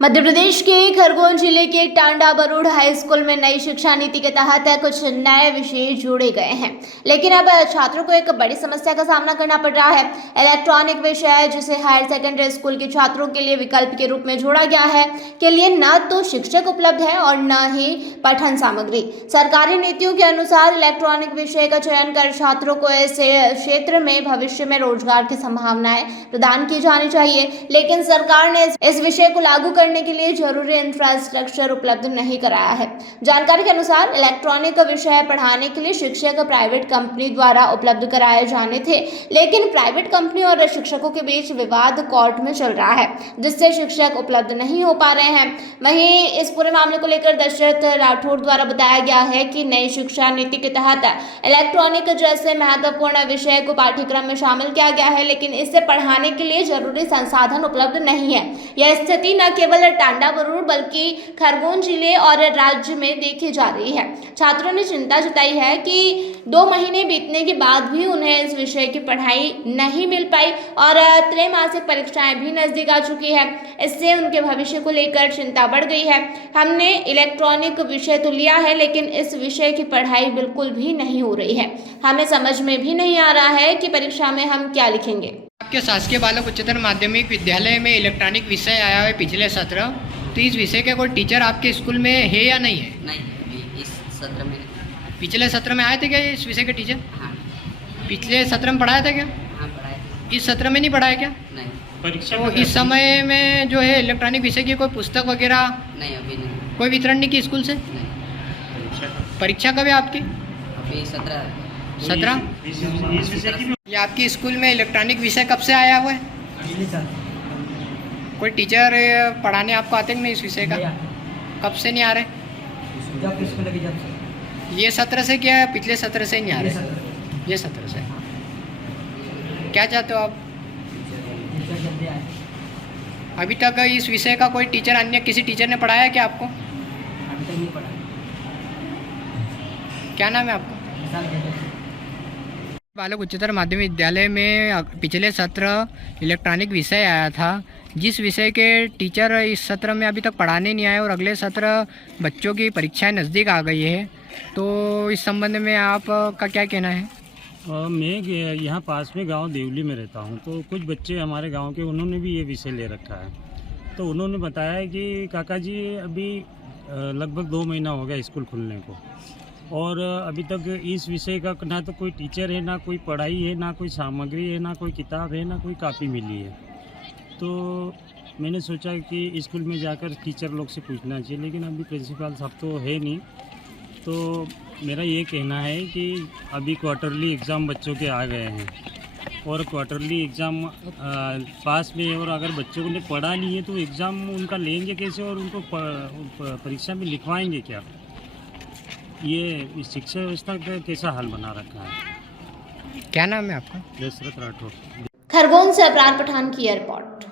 मध्य प्रदेश के खरगोन जिले के टांडा बरूड हाई स्कूल में नई शिक्षा नीति के तहत कुछ नए विषय जोड़े गए हैं, लेकिन अब छात्रों को एक बड़ी समस्या का सामना करना पड़ रहा है। इलेक्ट्रॉनिक विषय जिसे हायर सेकेंडरी स्कूल के छात्रों के लिए विकल्प के रूप में जोड़ा गया है, के लिए न तो शिक्षक उपलब्ध है और न ही पठन सामग्री। सरकारी नीतियों के अनुसार इलेक्ट्रॉनिक विषय का चयन कर छात्रों को इस क्षेत्र में भविष्य में रोजगार की संभावनाएं प्रदान की जानी चाहिए, लेकिन सरकार ने इस विषय को लागू करने के लिए जरूरी इंफ्रास्ट्रक्चर उपलब्ध नहीं कराया है। जानकारी के अनुसार इलेक्ट्रॉनिक विषय पढ़ाने के लिए शिक्षक प्राइवेट कंपनी द्वारा उपलब्ध कराए जाने थे, लेकिन प्राइवेट कंपनी और शिक्षकों के बीच विवाद कोर्ट में चल रहा है, जिससे शिक्षक उपलब्ध नहीं हो पा रहे हैं। वहीं इस पूरे मामले को लेकर दशरथ राठौड़ द्वारा बताया गया है कि नई शिक्षा नीति के तहत इलेक्ट्रॉनिक जैसे महत्वपूर्ण विषय को पाठ्यक्रम में शामिल किया गया है, लेकिन इसे पढ़ाने के लिए जरूरी संसाधन उपलब्ध नहीं है। यह स्थिति न केवल टांडा बरूड बल्कि खरगोन जिले और राज्य में देखी जा रही है। छात्रों ने चिंता जताई है कि 2 महीने बीतने के बाद भी उन्हें इस विषय की पढ़ाई नहीं मिल पाई और त्रैमासिक परीक्षाएं भी नजदीक आ चुकी है। इससे उनके भविष्य को लेकर चिंता बढ़ गई है। हमने इलेक्ट्रॉनिक विषय तो लिया है, लेकिन इस विषय की पढ़ाई बिल्कुल भी नहीं हो रही है। हमें समझ में भी नहीं आ रहा है कि परीक्षा में हम क्या लिखेंगे। आपके शासकीय बालक उच्चतर माध्यमिक विद्यालय में इलेक्ट्रॉनिक विषय आया है पिछले सत्र, तो इस विषय के कोई टीचर आपके स्कूल में है या नहीं है? नहीं, अभी इस सत्र में नहीं। पिछले सत्र में आए थे क्या इस विषय के टीचर? हाँ। पिछले सत्र में पढ़ाया था क्या? हाँ, पढ़ाए थे। इस सत्र में नहीं पढ़ाया क्या? नहीं। परीक्षा तो इस समय में जो है इलेक्ट्रॉनिक विषय की कोई पुस्तक वगैरह नहीं, अभी नहीं। कोई वितरण नहीं की स्कूल से? नहीं, परीक्षा कब है आपकी? अभी 17 इस विषय की ये आपकी स्कूल में इलेक्ट्रॉनिक विषय कब से आया हुआ है? कोई टीचर पढ़ाने आपको आते कि नहीं इस विषय का? कब से नहीं आ रहे? ये सत्र से क्या पिछले सत्र से नहीं आ रहे? ये सत्र से। क्या चाहते हो आप? अभी तक इस विषय का कोई टीचर, अन्य किसी टीचर ने पढ़ाया क्या आपको? अभी तक नहीं पढ़ा। क्या नाम है आपका? बालक उच्चतर माध्यमिक विद्यालय में पिछले सत्र इलेक्ट्रॉनिक विषय आया था, जिस विषय के टीचर इस सत्र में अभी तक पढ़ाने नहीं आए और अगले सत्र बच्चों की परीक्षाएं नज़दीक आ गई है, तो इस संबंध में आपका क्या कहना है? मैं यहाँ पास में गांव देवली में रहता हूँ, तो कुछ बच्चे हमारे गांव के उन्होंने भी ये विषय ले रखा है। तो उन्होंने बताया कि काका जी अभी लगभग 2 महीना हो गया स्कूल खुलने को, और अभी तक इस विषय का ना तो कोई टीचर है, ना कोई पढ़ाई है, ना कोई सामग्री है, ना कोई किताब है, ना कोई कापी मिली है। तो मैंने सोचा कि स्कूल में जाकर टीचर लोग से पूछना चाहिए, लेकिन अभी प्रिंसिपल साहब तो है नहीं। तो मेरा ये कहना है कि अभी क्वार्टरली एग्ज़ाम बच्चों के आ गए हैं और क्वार्टरली एग्ज़ाम पास में है, और अगर बच्चों ने पढ़ा नहीं है तो एग्ज़ाम उनका लेंगे कैसे और उनको परीक्षा में लिखवाएंगे क्या? ये शिक्षा व्यवस्था का कैसा हाल बना रखा है? क्या नाम है आपका? दशरथ राठौड़। खरगोन से अपराध पठान की रिपोर्ट।